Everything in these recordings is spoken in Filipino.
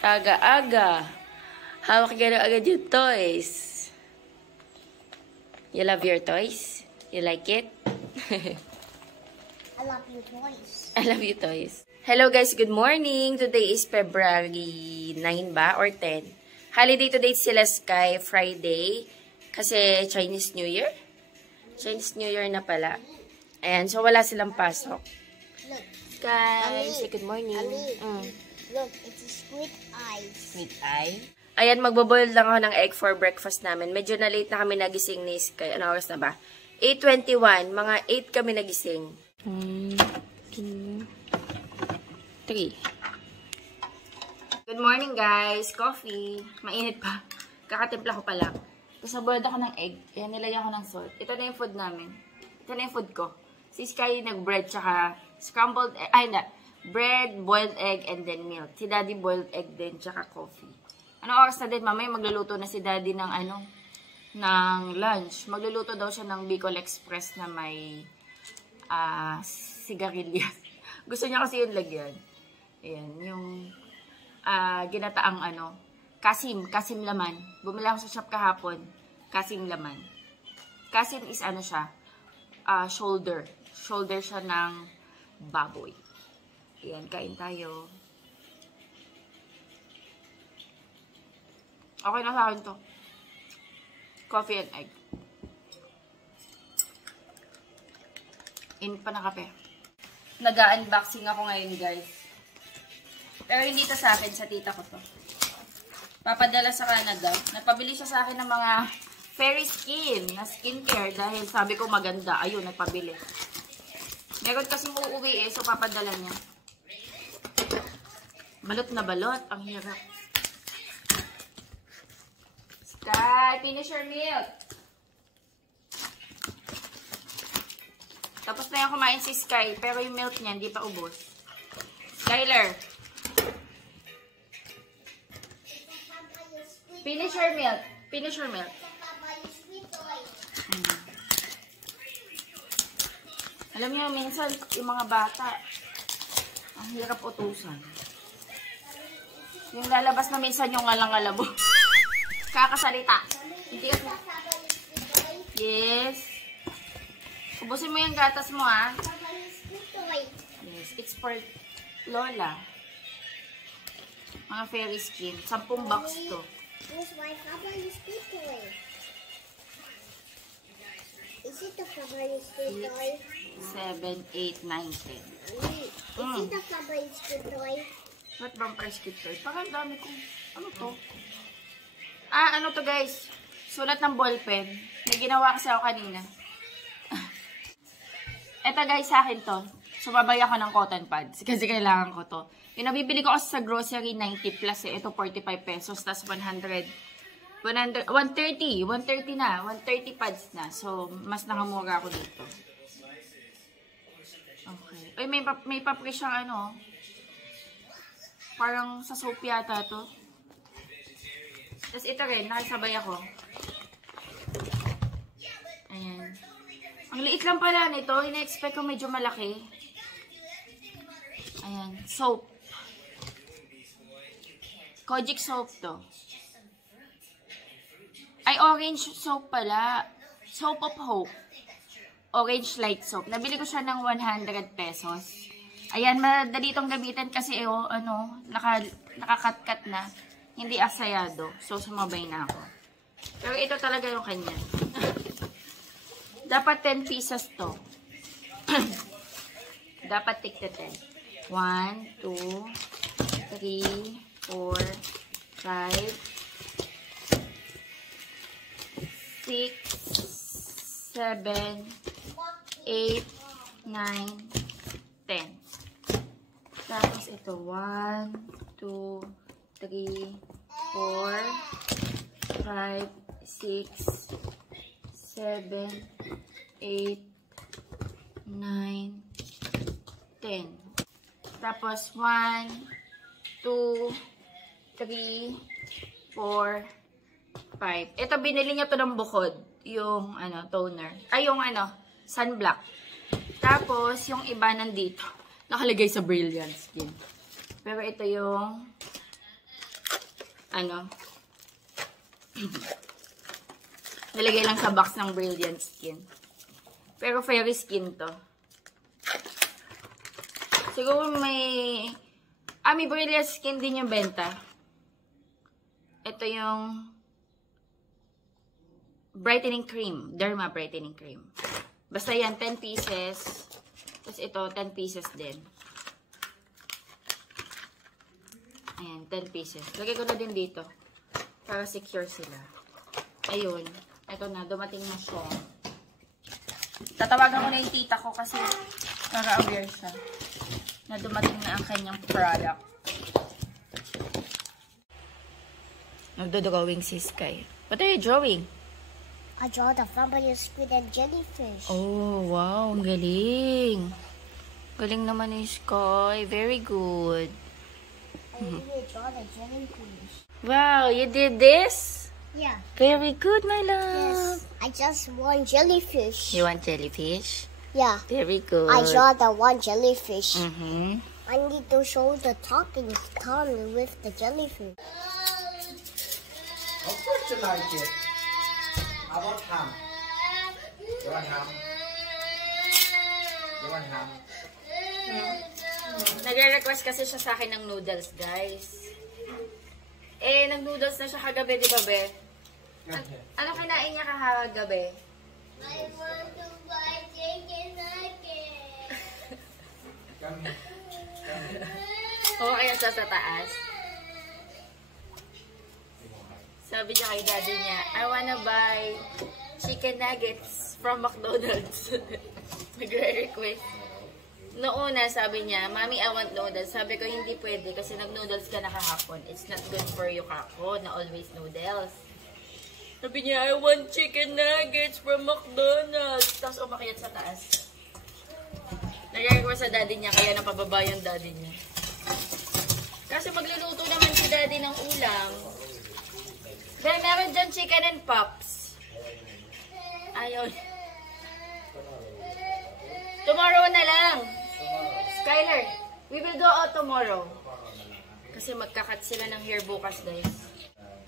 guys. Aga-aga. Hawak ka na agad yung toys. You love your toys? You like it? I love your toys. I love you toys. Hello guys, good morning. Today is February 9 ba? Or 10? Holiday today sila Sky, Friday. Kasi Chinese New Year. Chinese New Year na pala. Ayan, so wala silang pasok. Look. Sky, say good morning. Look, it's a squid eye. Sweet eye. Ayan, magboboil lang ako ng egg for breakfast namin. Medyo na late na kami nagising ni Sky. Ano oras na ba? 8:21. Mga 8 kami nagising. 1, 2, 3. Good morning, guys. Coffee. Mainit pa. Kakatimpla ko pa lang. Tapos naboiled ako ng egg. Ayan, nilagyan ko ng salt. Ito na yung food namin. Ito na yung food ko. Si Sky nag-bread tsaka scrambled egg. Ay, na. Bread, boiled egg, and then milk. Si Daddy boiled egg din, tsaka coffee. Ano oras na din? Mamaya magluluto na si Daddy ng ng lunch. Magluluto daw siya ng Bicol Express na may sigarilyas. Gusto niya kasi yung lagyan. Ayan, yung ginataang kasim laman. Bumili ako sa shop kahapon. Kasim laman. Kasim is siya, shoulder. Shoulder siya ng baboy. Ayan, kain tayo. Okay na sa akin to. Coffee and egg. Init pa na kape. Nag-unboxing ako ngayon, guys. Pero hindi to sa akin, sa tita ko to. Papadala sa Canada. Nagpabili siya sa akin ng mga fairy skin na skincare dahil sabi ko maganda. Ayun, nagpabili. Meron kasing uuwi so papadala niya. Balot na balot. Ang hirap. Sky, finish your milk. Tapos na yung kumain si Sky, pero yung milk niya hindi pa ubos. Skyler. Finish your milk. Finish your milk. Alam niyo, minsan, yung mga bata, ang hirap utusan. Yung lalabas na minsan yung ngalang-alabo. Kakasalita. Hindi kasi. Yes. Ubusin mo yung gatas mo, ha? Yes, it's for Lola. Mga fairy skin. 10 box to. Where's my Fabulous toy? Is it the Fabulous toy? 7, 8, 9, 10. Is it the Fabulous toy? Ba't bang price kit toy? Parang dami ko. Ano to? Ano to, guys? Sulat ng ballpen. May ginawa kasi ako kanina. Eto, guys, sa akin to. Sumabay ako ng cotton pads kasi kailangan ko to. Yung nabibili ko kasi sa grocery, 90 plus eh. Ito, 45 pesos. Tapos 130 na. 130 pads na. So, mas nakamura ako dito. Okay. Ay, may papri siyang parang sa soap yata to. Tapos ito rin, nakisabay ako. Ayan. Ang liit lang pala nito. Ina-expect ko medyo malaki. Ayan. Soap. Kojic soap to. Ay, orange soap pala. Soap of Hope. Orange light soap. Nabili ko siya ng 100 pesos. Ayan, madali itong gamitin kasi nakakat-cut na. Hindi asayado. So, sumabay na ako. Pero ito talaga yung kanya. Dapat 10 pieces to. Dapat tigta 10. 1, 2, 3, 4, 5, 6, 7, 8, 9, 10. Tapos ito, 1, 2, 3, 4, 5, 6, 7, 8, 9, 10. Tapos 1, 2, 3, 4, 5. Ito, binili niya to ng bukod. Yung, toner. Ay, yung, sunblock. Tapos, yung iba nandito. Nakalagay sa Brilliant Skin. Pero ito yung ano, nalagay lang sa box ng Brilliant Skin. Pero fairy skin to. Siguro may Brilliant Skin din yung benta. Ito yung brightening cream. Derma brightening cream. Basta yan, 10 pieces. Tapos ito, 10 pieces din. Ayan, 10 pieces. Lagay ko na din dito. Para secure sila. Ayun. Ito na, dumating na siya. Tatawagan ko na yung tita ko kasi para aware siya na dumating na ang kanyang product. Nagdo-drawing si Sky. What are you drawing? I draw the vampire squid and jellyfish. Oh, wow. Ang galing. Galing naman ni Sky. Very good. I really draw the jellyfish. Wow, you did this? Yeah. Very good, my love. Yes. I just want jellyfish. You want jellyfish? Yeah. Very good. I draw the one jellyfish. Mm-hmm. I need to show the talking tongue with the jellyfish. Of course you like it. How about ham? You want ham? You want ham? Nagre-request kasi siya sa akin ng noodles, guys. Eh, nag-noodles na siya kagabi, di ba, be? Ano kinain niya kagabi? I want to buy chicken nuggets. Come here. Oo, ayan siya sa taas. Sabi niya kay daddy niya, I wanna buy chicken nuggets from McDonald's. Nagre-request. Noong una, sabi niya, Mommy, I want noodles. Sabi ko, hindi pwede kasi nag-noodles ka na kahapon. It's not good for you, kako, na always noodles. Sabi niya, I want chicken nuggets from McDonald's. Tapos umakyat sa taas. Nag-request sa daddy niya, kaya napababa yung daddy niya. Kasi magluluto naman si daddy ng ulam. Pero meron dyan chicken and pops. Ayaw. Tomorrow na lang. Skylar, we will go out tomorrow. Kasi magkakat sila ng hair bukas, guys.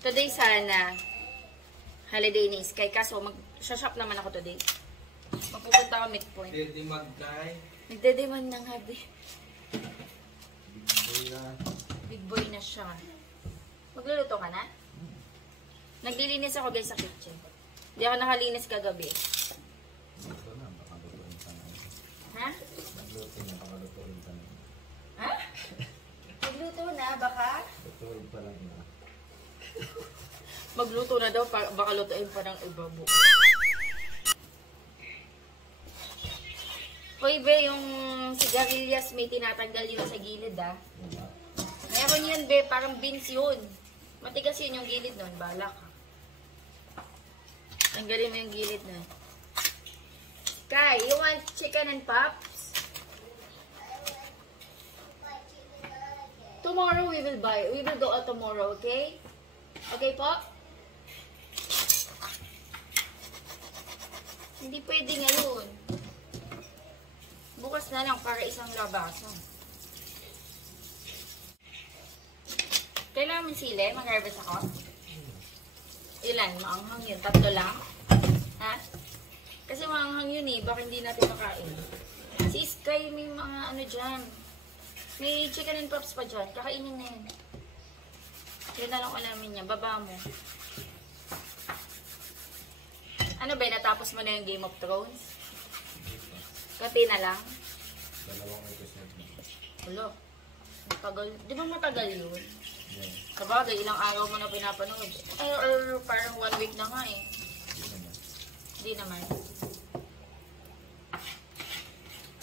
Today sana, holiday ni Sky. Kaso mag-shop naman ako today. Magpupunta ako midpoint. Hindi mag-die. Nagdedemand ng habi. Big boy na siya. Magluluto ka na? Naglilinis ako, guys, sa kitchen. Hindi ako nakalinis kagabi. Ha? Ha? Magluto na, baka? Magluto na daw, baka lutuin pa ng iba bu. Hoy, be, yung sigarilyas may tinatanggal yun sa gilid, ah. Meron yun, be, parang beans yun. Matigas yun yung gilid nun, balak. Tanggalin mo yung gilid na. Kai, you want chicken and pops? Tomorrow we will buy. We will go out tomorrow, okay? Okay po? Hindi pwede ngayon. Bukas na lang para isang labasan. Kailangan mo sili? Mag-harvest ako? Ilan? Maanghang yun? 3 lang? Ha? Kasi maanghang yun eh. Baka hindi natin makain. Si Sky may mga ano dyan. May chicken and pops pa dyan. Kakainin na yun. Yun na lang alamin niya. Baba mo. Ano ba? Natapos mo na yung Game of Thrones? Kati na lang? 2 episode na. Ulo. Matagal. Di ba matagal yun? Sabagay, ilang araw mo na pinapanood. Or parang 1 week na nga eh. Hindi naman.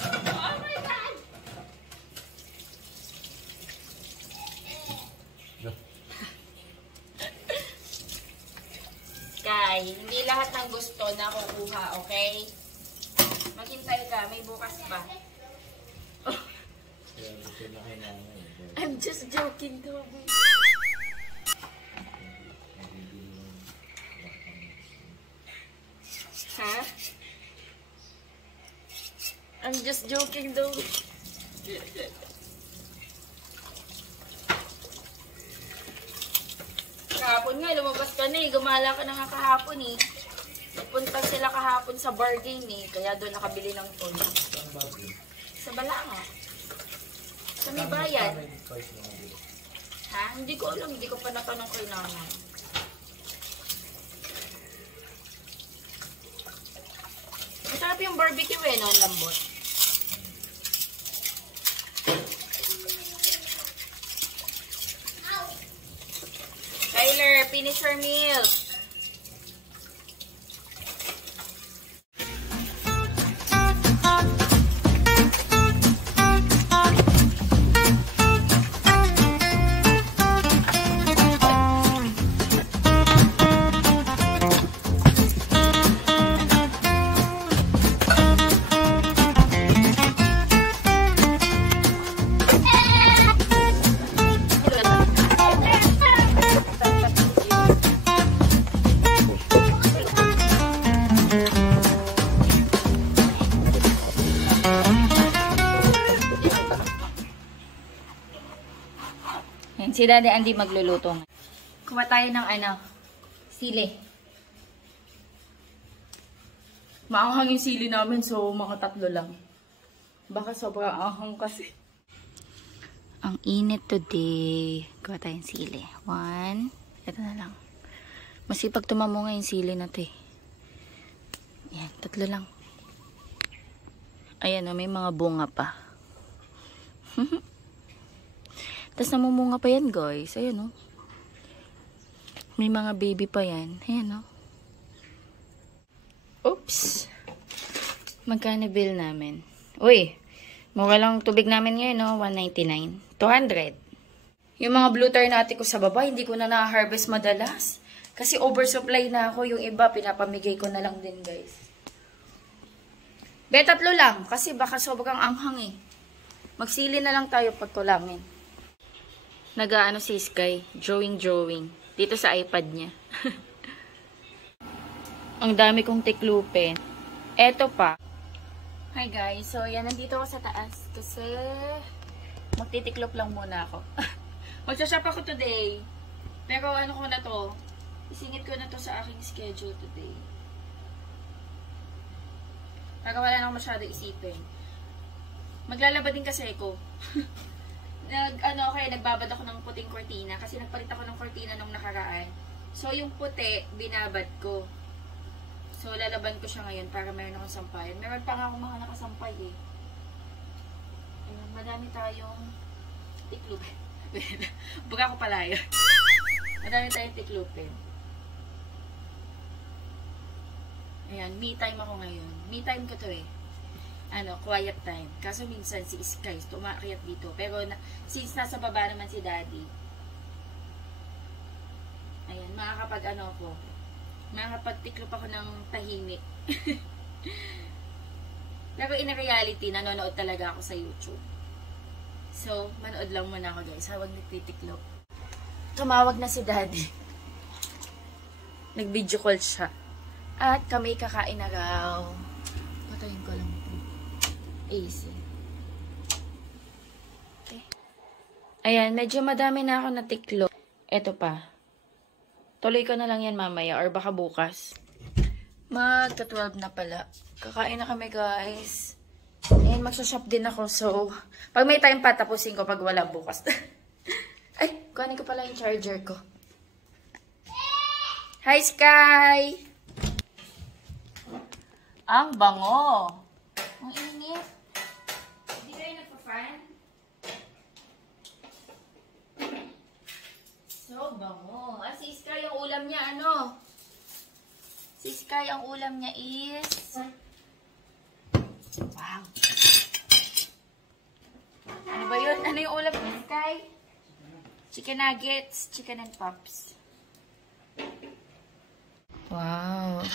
Oh my God! Sky, hindi lahat ng gusto na kukuha, okay? Maghintay ka, may bukas pa. I'm just joking, Toby. Ha? I'm just joking, though. Kahapon nga, lumabas ka na eh. Gumala ka na nga kahapon eh. Nagpunta sila kahapon sa bargain eh. Kaya doon nakabili ng toy. Sa Balanga. Sa may bayan. Ha? Hindi ko alam. Hindi ko pa natanong kay nanay. Masarap yung barbecue eh, no? Ang lambot. Tyler, finish your meal. Si Daddy Andy magluluto. Kuha tayo ng sili. Maanghang yung sili namin, so mga 3 lang. Baka sobrang anghang kasi. Ang init today. Kuha tayong sili. 1. Ito na lang. Masipag tumamunga yung sili na to eh. Yan, 3 lang. Ayan o, may mga bunga pa. Tapos namumunga pa yan, guys. Ayan, oh. May mga baby pa yan. Ayan, oh. Oops. Magkano bill namin? Uy, mura lang tubig namin ngayon, no? 199. 200. Yung mga blue tar natin ko sa baba, hindi ko na na-harvest madalas. Kasi oversupply na ako. Yung iba, pinapamigay ko na lang din, guys. 3 lang. Kasi baka sobrang anghang, eh. Magsili na lang tayo pag kulangin. Nag-aano si Sky, drawing dito sa iPad niya. Ang dami kong tiklupin. Eto pa. Hi guys, so yan, nandito ako sa taas kasi magtitiklop lang muna ako. Magsashop ako today. Pero ano ko na to, isingit ko na to sa aking schedule today. Para wala nang masyado isipin. Maglalaba din kasi ako. Nagbabad ako ng puting kortina kasi nagpalit ako ng kortina nung nakaraan. So, yung puti, binabad ko. So, lalaban ko siya ngayon para meron akong sampayan. Meron pa nga akong mga nakasampay eh. Ayan, madami tayong tiklupin. Buka ko pala yun. Madami tayong tiklupin. Ayan, me time ako ngayon. Me time ko to eh. Quiet time. Kaso minsan si Sky tumakyat dito. Pero since nasa baba naman si Daddy, ayan, makakapagtiklop ako ng tahimik. Pero in reality, nanonood talaga ako sa YouTube. So, manood lang muna ako guys. Hawag nagtitiklop. Tumawag na si Daddy. Nag-video call siya. At kami kakain na raw. Patayin ko lang. Easy. Okay. Ayan, medyo madami na ako natiklop. Ito pa. Tuloy ko na lang yan mamaya or baka bukas. Magka-12 na pala. Kakain na kami guys. Ayan, magsashop din ako. So, pag may time pa, tapusin ko pag wala bukas. Ay, kuhanin ko pala yung charger ko. Hi, Sky! Ang bango! Ang init! Hindi kayo nagpa-fan? So, bango. Si Sky, ang ulam niya, Si Sky, ang ulam niya is... Wow! Ano ba yun? Ano yung ulam ni Sky? Chicken nuggets, chicken and pops. Wow!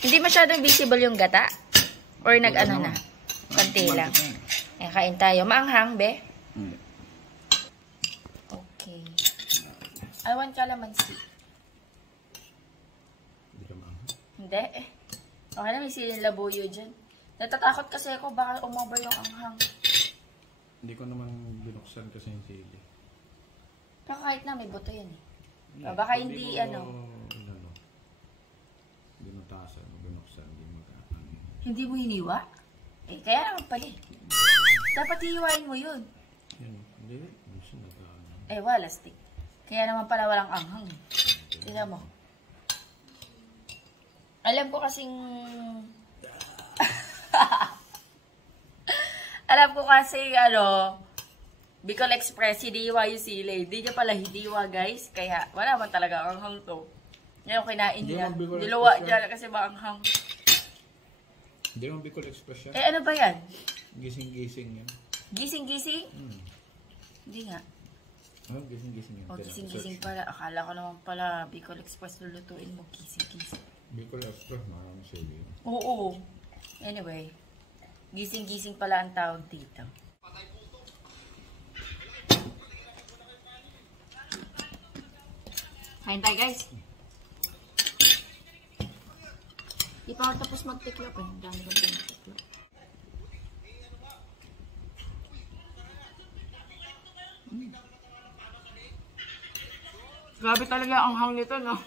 Hindi masyadong visible yung gata? Or nag-ano na? Kanti lang. Ayan, kain tayo. Maanghang, be? Okay. I want calamansi. Hindi. Okay na, may silin labuyo dyan. Natatakot kasi ako, baka umover yung anghang. Hindi ko naman binuksan kasi yung sili. Pero kahit na, may buto yan eh. Baka hindi, ano. Binutasan, binuksan, hindi magkakaano. Hindi mo hiniwa? Eh, kaya naman pala. Dapat hihiwain mo yun. Yan, hindi. Minsan nagkakaano. Eh, wala, stick. Kaya naman pala walang anghang. Tingnan mo. Alam ko kasing... Alam ko kasi, Bicol Express, hiniwa yung sili. Hindi niya pala hiniwa, guys. Kaya, wala man talaga anghang to. Ngayon, kinain niya. Niluwa niya kasi maanghang. Hindi naman Bicol Express yan. Eh, ano ba yan? Gising-gising yan. Gising-gising? Hindi nga. Oh, gising-gising yan. O, gising-gising pala. Akala ko naman pala, Bicol Express lulutuin mo. Gising-gising. Bicol Express, maraming sili. Oo. Anyway, gising-gising pala ang tawag dito. Kain tayo, guys. Di pa ako tapos magtiklop eh. Dami ko din magtiklop. Grabe talaga ang hang nito, no?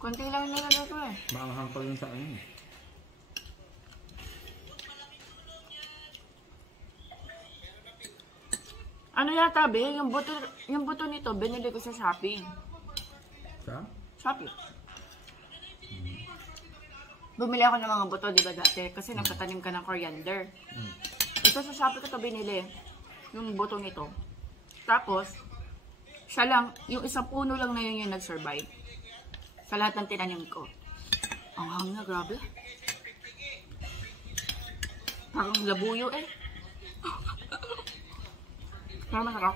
Konti lang nilagay ko eh. Maanghang pa rin sa ano. Ano yata, be? Yung buto nito, binili ko sa Shopee. Sa? Shopee. Bumili ako ng mga buto, di ba dati? Kasi nagpatanim ka ng coriander. Ito sa Shopee ko ito binili. Yung buto nito. Tapos, siya lang, yung isang puno lang na yun yung nag-survive. Sa lahat ng tinanim ko. Ang hang na, grabe. Parang labuyo eh. Pero masarap.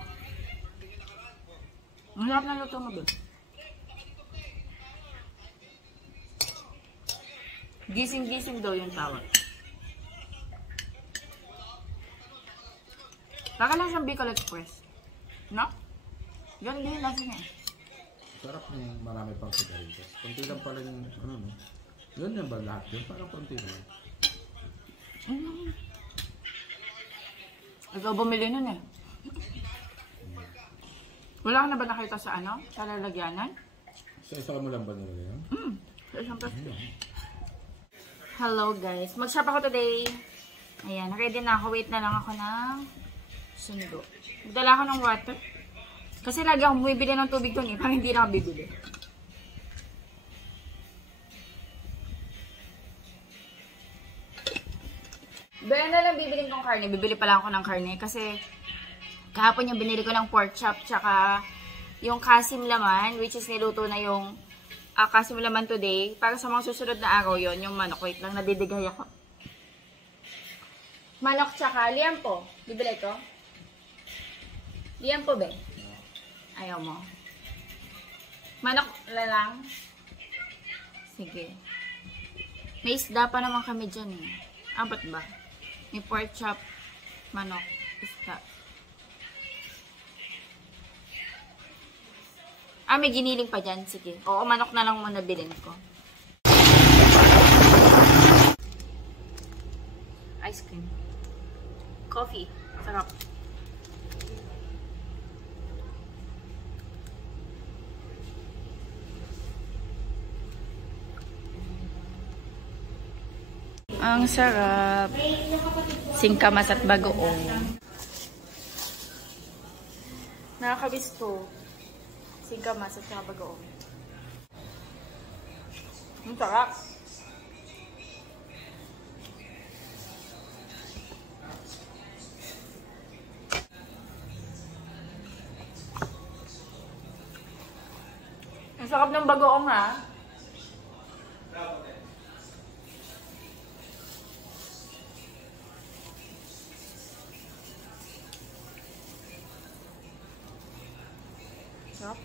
Ang sarap na luto mo doon. Gising-gising daw yung tawag. Baka lang siyang Bicol Express. No? Ganun din lang siya eh. Sarap ng marami pang sigaritas. Kunti lang pala yung ano, no? Yun yan ba lahat yun? Parang kunti lang. Ikaw bumili nun eh. Wala ka na ba nakita sa ano? Sa lalagyanan? Sa isa mo lang ba nila yan? Sa isang plastic. Hello guys. Mag-shop ako today. Ayan, ready na ako. Wait na lang ako ng sundo. Magdala ako ng water. Kasi lagi akong bumibili ng tubig doon eh. Parang hindi na ako bibili. Baya na lang bibilin kong karne. Bibili pa lang ako ng karne. Kasi kahapon yung binili ko ng pork chop. Tsaka yung kasim laman. Which is niluto na yung kasim laman today. Para sa mga susunod na araw yon yung manok. Wait lang, nadidigay ako. Manok tsaka liampo. Bibili ko. Liampo ba? Ayaw mo. Manok lang. Sige. May isda pa naman kami dyan eh. Ba't ba? May pork chop, manok, isda. May giniling pa dyan. Sige. Oo, manok na lang muna bilhin ko. Ice cream. Coffee. Sarap. Ang sarap. Singkamas at bagoong. Nakakabis to. Singkamas at bagoong. Ang sarap. Ang sarap ng bagoong ha. Sarap.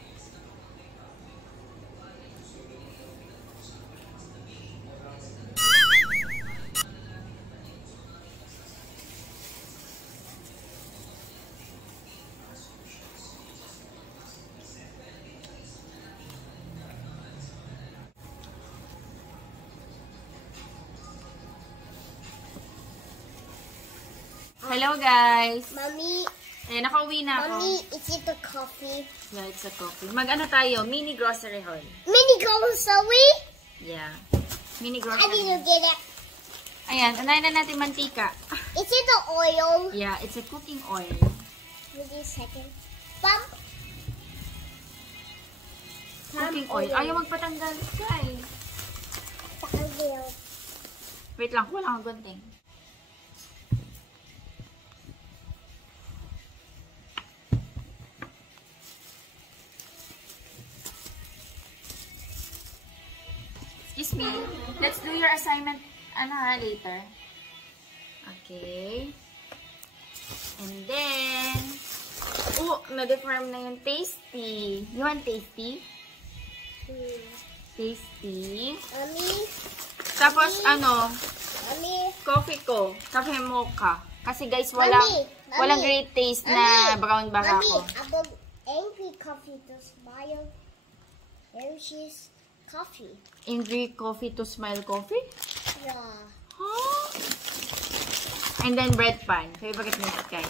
Hello guys! Mommy, Ayan, nakauwi na ako. Mommy, is it the coffee? Yeah, it's a coffee. Mag-ano tayo? Mini grocery haul. Mini grocery? Yeah. Mini I grocery. didn't get it. Ayan, unahin na natin mantika. Is it the oil? Yeah, it's a cooking oil. Wait a second. Pump. Cooking oil. Ayaw magpatanggal. Guys. Wait lang, kulang ang gunting. Excuse me. Let's do your assignment later. Okay. And then, na-deform na yung tasty. You want tasty? Tasty. Mommy, Tapos, mommy, coffee ko. Cafe mocha. Kasi guys, walang Mommy, great taste na brown baka mommy, ko. about angry coffee to smile. Hershey's coffee. Angry coffee to smile coffee? Yeah. Huh? And then bread pan. Favorite ni Sky.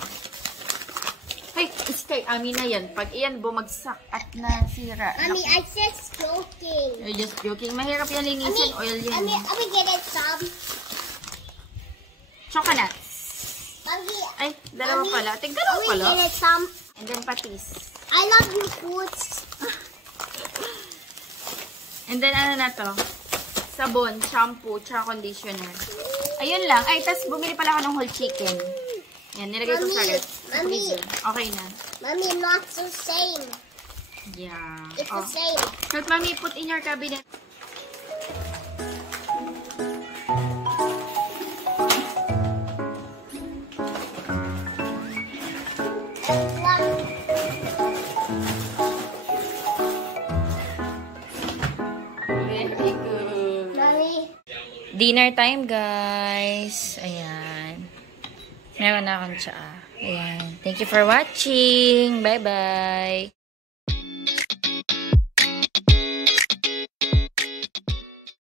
Hey, Sky, amin na yan. Pag iyan bumagsak at nasira. Mommy, I said smoking. You're just joking. Mahirap yan linisin. Oil yan. Mommy, get it some. Choconuts. Mommy, Ay, dalawa Mommy, pala. Dalawa pala. get it some. And then patis. I love your foods. And then ano na to? Sabon, shampoo, tsaka conditioner. Ayun lang. Ay, tas bumili pala ako ng whole chicken. Yan, nilagay ko sa Mommy, ref. Mommy. Freezer. Okay na. Mommy, not the same. Yeah. It's Oh. the same. So, mommy, put in your cabinet. Very good. Mommy. Dinner time, guys. Ayan. Meron na akong tsaa. Ayan. Thank you for watching. Bye-bye.